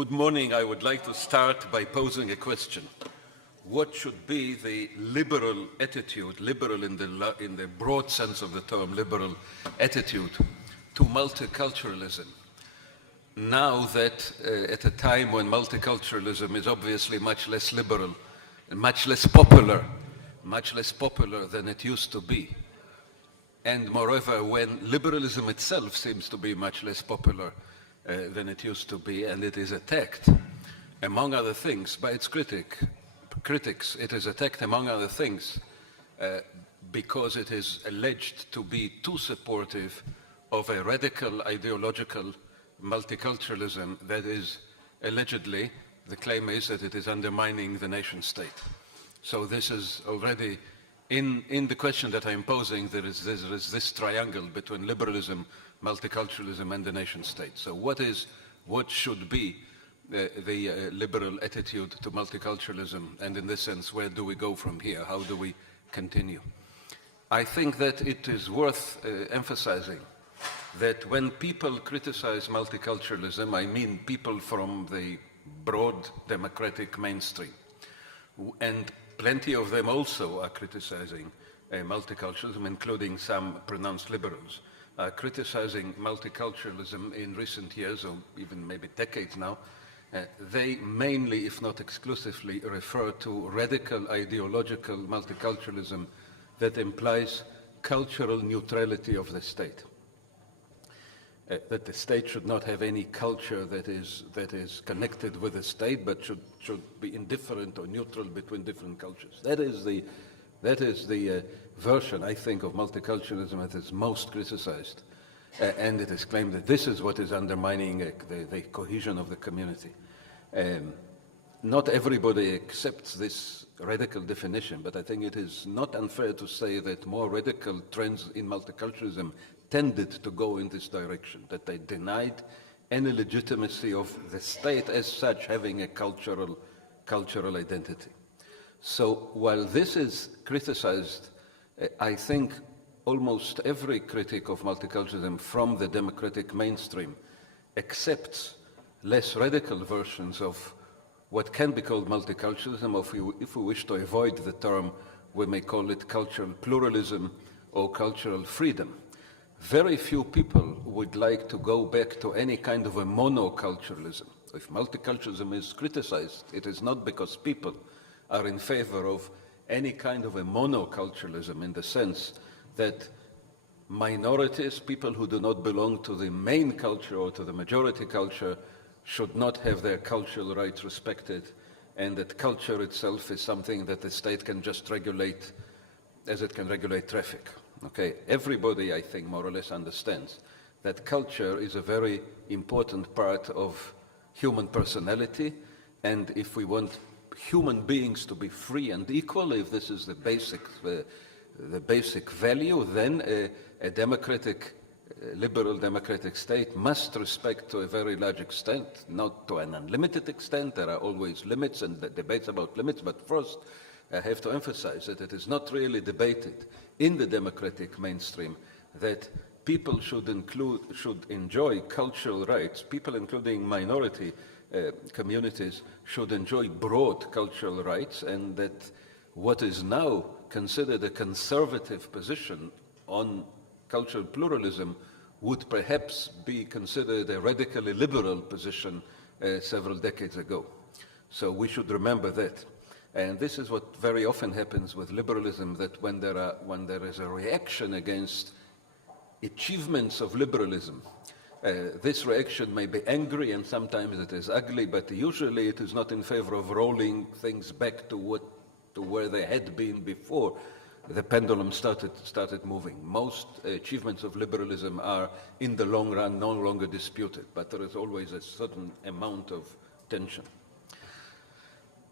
Good morning. I would like to start by posing a question. What should be the liberal attitude, liberal in the broad sense of the term, liberal attitude to multiculturalism? Now that at a time when multiculturalism is obviously much less liberal and much less popular than it used to be, and moreover, when liberalism itself seems to be much less popular than it used to be, and it is attacked, among other things, by its critics, it is attacked, among other things, because it is alleged to be too supportive of a radical ideological multiculturalism that is allegedly, the claim is that it is undermining the nation state. So this is already, in the question that I'm posing, there is this triangle between liberalism, multiculturalism, and the nation state. So what should be the liberal attitude to multiculturalism, and in this sense, where do we go from here? How do we continue? I think that it is worth emphasizing that when people criticize multiculturalism, I mean people from the broad democratic mainstream, and plenty of them also are criticizing multiculturalism, including some pronounced liberals, criticizing multiculturalism in recent years, or even maybe decades now. They mainly, if not exclusively, refer to radical ideological multiculturalism that implies cultural neutrality of the state. That the state should not have any culture that is connected with the state, but should be indifferent or neutral between different cultures. That is the version, I think, of multiculturalism that is most criticized. And it is claimed that this is what is undermining the cohesion of the community. Not everybody accepts this radical definition, but I think it is not unfair to say that more radical trends in multiculturalism tended to go in this direction, that they denied any legitimacy of the state as such having a cultural identity. So while this is criticized, I think almost every critic of multiculturalism from the democratic mainstream accepts less radical versions of what can be called multiculturalism, or if we wish to avoid the term, we may call it cultural pluralism or cultural freedom. Very few people would like to go back to any kind of a monoculturalism. If multiculturalism is criticized, it is not because people are in favor of any kind of a monoculturalism, in the sense that minorities, people who do not belong to the main culture or to the majority culture, should not have their cultural rights respected, and that culture itself is something that the state can just regulate as it can regulate traffic. Okay, everybody, I think, more or less understands that culture is a very important part of human personality, and if we want human beings to be free and equal, if this is the basic value, then a democratic, liberal democratic state must respect to a very large extent, not to an unlimited extent. There are always limits and debates about limits, but first I have to emphasize that it is not really debated in the democratic mainstream that people should enjoy cultural rights. People, including minority communities, should enjoy broad cultural rights, and that what is now considered a conservative position on cultural pluralism would perhaps be considered a radically liberal position several decades ago. So we should remember that. And this is what very often happens with liberalism, that when there is a reaction against achievements of liberalism, this reaction may be angry and sometimes it is ugly, but usually it is not in favor of rolling things back to where they had been before the pendulum started moving. Most achievements of liberalism are, in the long run, no longer disputed, but there is always a certain amount of tension.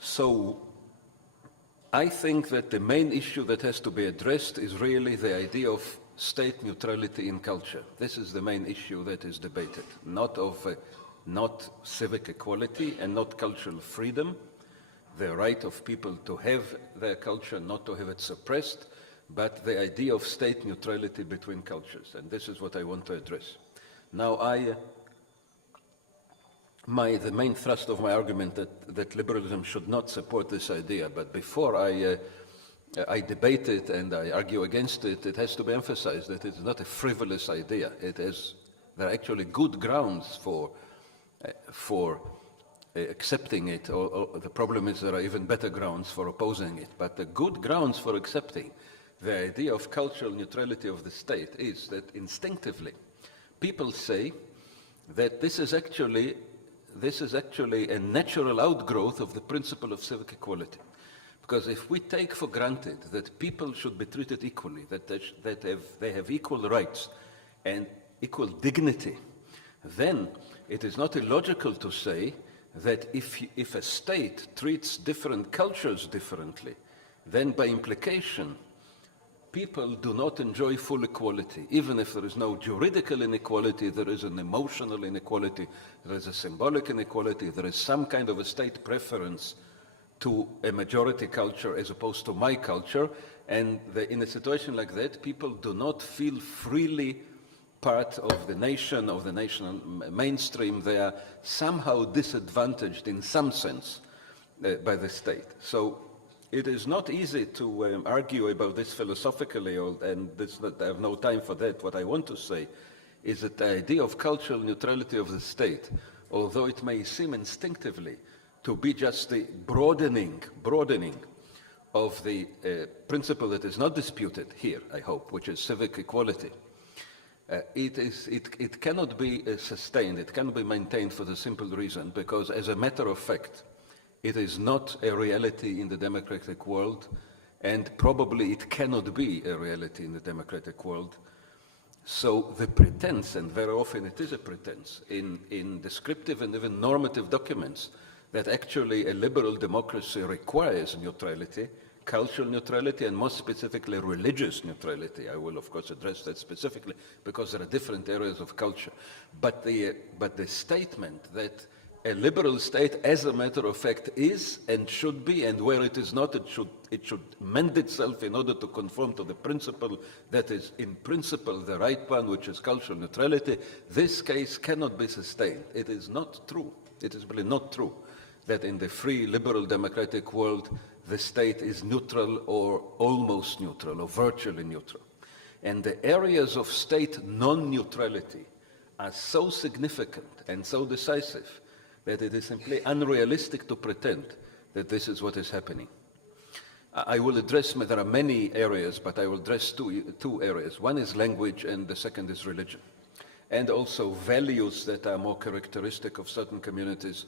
So I think that the main issue that has to be addressed is really the idea of state neutrality in culture. This is the main issue that is debated, not civic equality and not cultural freedom, the right of people to have their culture, not to have it suppressed, but the idea of state neutrality between cultures. And this is what I want to address. Now, the main thrust of my argument that liberalism should not support this idea, but before I debate it and I argue against it, it has to be emphasized that it is not a frivolous idea. There are actually good grounds for accepting it, or the problem is there are even better grounds for opposing it. But the good grounds for accepting the idea of cultural neutrality of the state is that instinctively people say that this is actually a natural outgrowth of the principle of civic equality. Because if we take for granted that people should be treated equally, that they have equal rights and equal dignity, then it is not illogical to say that if a state treats different cultures differently, then by implication, people do not enjoy full equality. Even if there is no juridical inequality, there is an emotional inequality, there is a symbolic inequality, there is some kind of a state preference to a majority culture as opposed to my culture. And in a situation like that, people do not feel freely part of the national mainstream. They are somehow disadvantaged in some sense by the state. So it is not easy to argue about this philosophically, and I have no time for that. What I want to say is that the idea of cultural neutrality of the state, although it may seem instinctively to be just the broadening of the principle that is not disputed here, I hope, which is civic equality, it cannot be sustained, it cannot be maintained for the simple reason, because as a matter of fact, it is not a reality in the democratic world, and probably it cannot be a reality in the democratic world. So the pretense, and very often it is a pretense, in descriptive and even normative documents, that actually a liberal democracy requires neutrality, cultural neutrality, and more specifically religious neutrality. I will, of course, address that specifically because there are different areas of culture. But the statement that a liberal state, as a matter of fact, is and should be, and where it is not, it should mend itself in order to conform to the principle that is in principle the right one, which is cultural neutrality, this case cannot be sustained. It is not true. It is really not true that in the free, liberal, democratic world, the state is neutral or almost neutral or virtually neutral. And the areas of state non-neutrality are so significant and so decisive that it is simply unrealistic to pretend that this is what is happening. I will address, there are many areas, but I will address two areas. One is language and the second is religion. And also values that are more characteristic of certain communities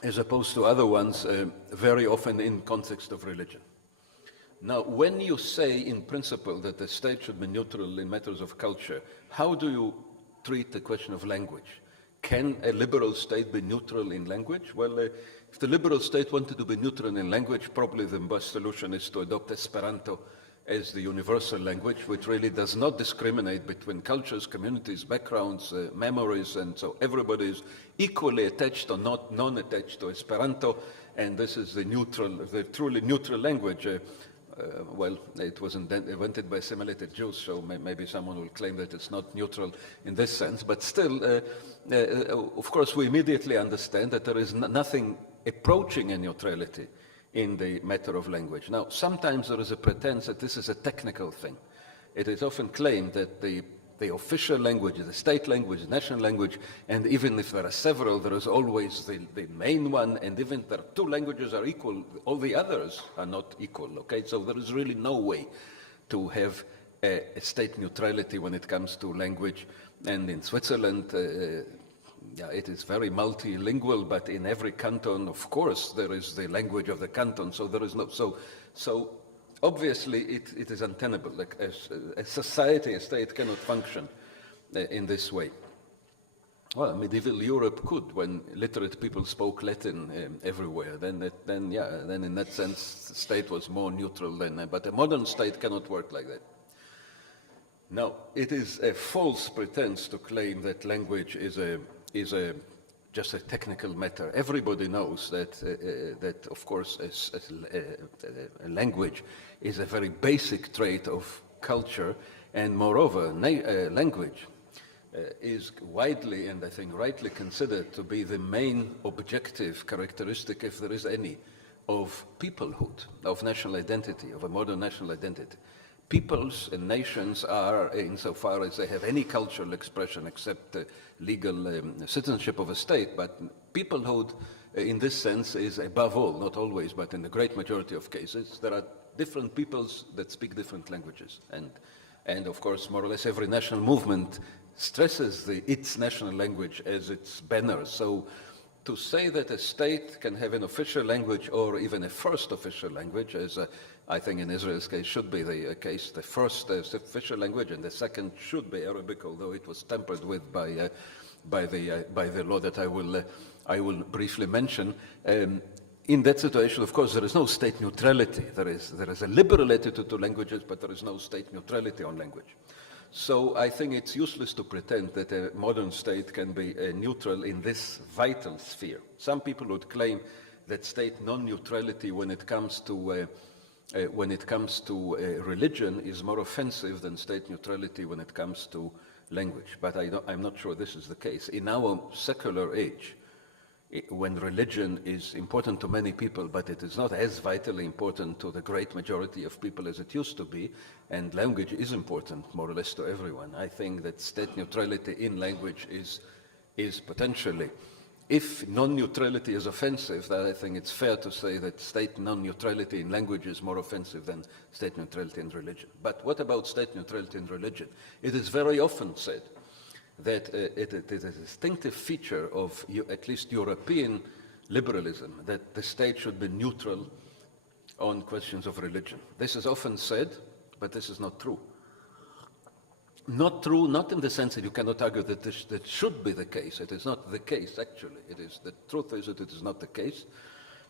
as opposed to other ones, very often in context of religion. Now, when you say in principle that the state should be neutral in matters of culture, how do you treat the question of language? Can a liberal state be neutral in language? Well, if the liberal state wanted to be neutral in language, probably the best solution is to adopt Esperanto as the universal language, which really does not discriminate between cultures, communities, backgrounds, memories, and so everybody is equally attached or not non-attached to Esperanto, and this is the truly neutral language. Well, it was invented by assimilated Jews, so maybe someone will claim that it's not neutral in this sense, but still, of course, we immediately understand that there is nothing approaching a neutrality in the matter of language. Now, sometimes there is a pretense that this is a technical thing. It is often claimed that the official language, the state language, the national language, and even if there are several, there is always the main one, and even if there are two languages are equal, all the others are not equal, okay? So there is really no way to have a state neutrality when it comes to language. And in Switzerland, it is very multilingual, but in every canton, of course, there is the language of the canton, so there is no, so obviously it is untenable. Like a society, a state cannot function in this way. Well, medieval Europe could, when literate people spoke Latin everywhere. Then in that sense, the state was more neutral then. But a modern state cannot work like that. Now, it is a false pretense to claim that language is just a technical matter. Everybody knows that of course, a language is a very basic trait of culture, and moreover, language is widely, and I think rightly considered to be the main objective characteristic, if there is any, of peoplehood, of national identity, of a modern national identity. Peoples and nations are, insofar as they have any cultural expression except legal citizenship of a state, but peoplehood in this sense is above all, not always, but in the great majority of cases, there are different peoples that speak different languages. And of course, more or less every national movement stresses its national language as its banner. So to say that a state can have an official language or even a first official language, as I think in Israel's case should be the case, the first official language and the second should be Arabic, although it was tempered with by the law that I will briefly mention. In that situation, of course, there is no state neutrality. There is a liberal attitude to languages, but there is no state neutrality on language. So I think it's useless to pretend that a modern state can be neutral in this vital sphere. Some people would claim that state non-neutrality when it comes to religion is more offensive than state neutrality when it comes to language. But I'm not sure this is the case. In our secular age, when religion is important to many people, but it is not as vitally important to the great majority of people as it used to be, and language is important more or less to everyone, I think that state neutrality in language is potentially, if non-neutrality is offensive, then I think it's fair to say that state non-neutrality in language is more offensive than state neutrality in religion. But what about state neutrality in religion? It is very often said that it is a distinctive feature of at least European liberalism, that the state should be neutral on questions of religion. This is often said, but this is not true. Not true, not in the sense that you cannot argue that that should be the case. It is not the case, actually. The truth is that it is not the case.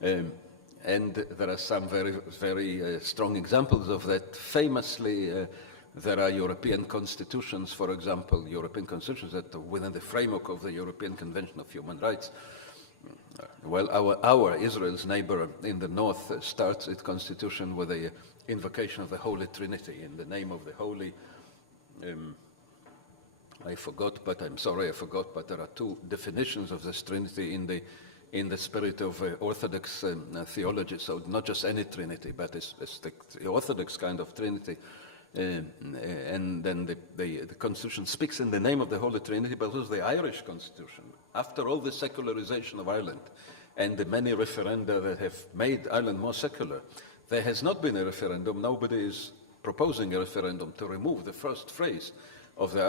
And there are some very, very strong examples of that. Famously, there are European constitutions, for example, European constitutions that are within the framework of the European Convention of Human Rights. Well, our Israel's neighbor in the north starts its constitution with the invocation of the Holy Trinity in the name of the Holy. I forgot, but I'm sorry I forgot, but there are two definitions of this Trinity in the spirit of Orthodox theology, so not just any Trinity, but it's the Orthodox kind of Trinity. And then the Constitution speaks in the name of the Holy Trinity, but it was the Irish Constitution. After all the secularization of Ireland and the many referenda that have made Ireland more secular, there has not been a referendum. Nobody is proposing a referendum to remove the first phrase of the